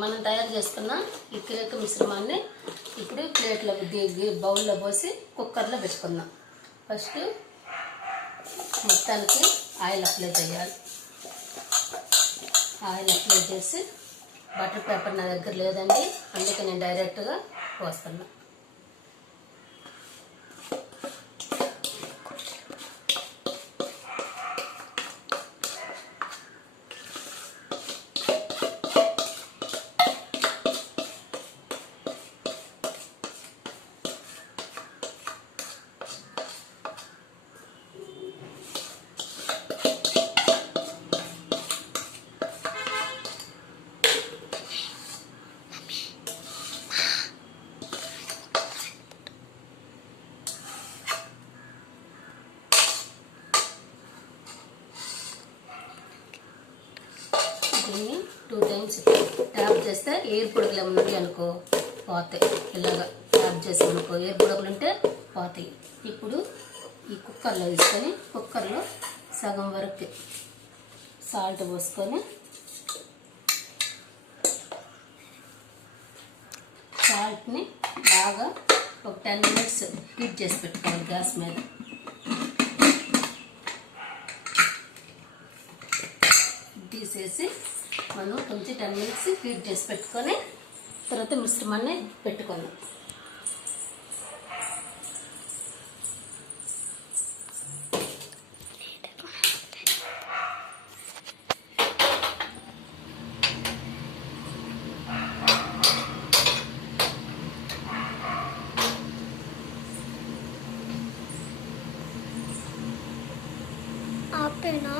మనం తయారు చేసుకున్న ఈ కేక్ మిశ్రమాన్ని ఇప్పుడు ప్లేట్లో బౌల్లో పోసి కుక్కర్లో పెట్టుకుందాం. ఫస్ట్ మొత్తానికి ఆయిల్ అప్లై చేయాలి. ఆయిల్ అప్లై చేసి బటర్ పేపర్ నా దగ్గర లేదండి, అందుకే నేను డైరెక్ట్గా పోస్తున్నా. దీన్ని 2 టైమ్స్ ట్యాప్ చేస్తే ఎయిర్ పొడుగులు ఏమన్నా అనుకో పోతాయి. ఇలాగా ట్యాప్ చేసామనుకో ఎయిర్ పొడుగులు ఉంటే పోతాయి. ఇప్పుడు ఈ కుక్కర్లో వేసుకొని కుక్కర్లో సగం వరకు సాల్ట్ పోసుకొని సాల్ట్ని బాగా ఒక 10 మినిట్స్ హీట్ చేసి పెట్టుకోవాలి గ్యాస్ మీద. తీసేసి మనం కొంచెం 10 మినిట్స్ హీట్ చేసి పెట్టుకొని తర్వాత మిశ్రమాన్ని పెట్టుకుందాం. ఆపేనా?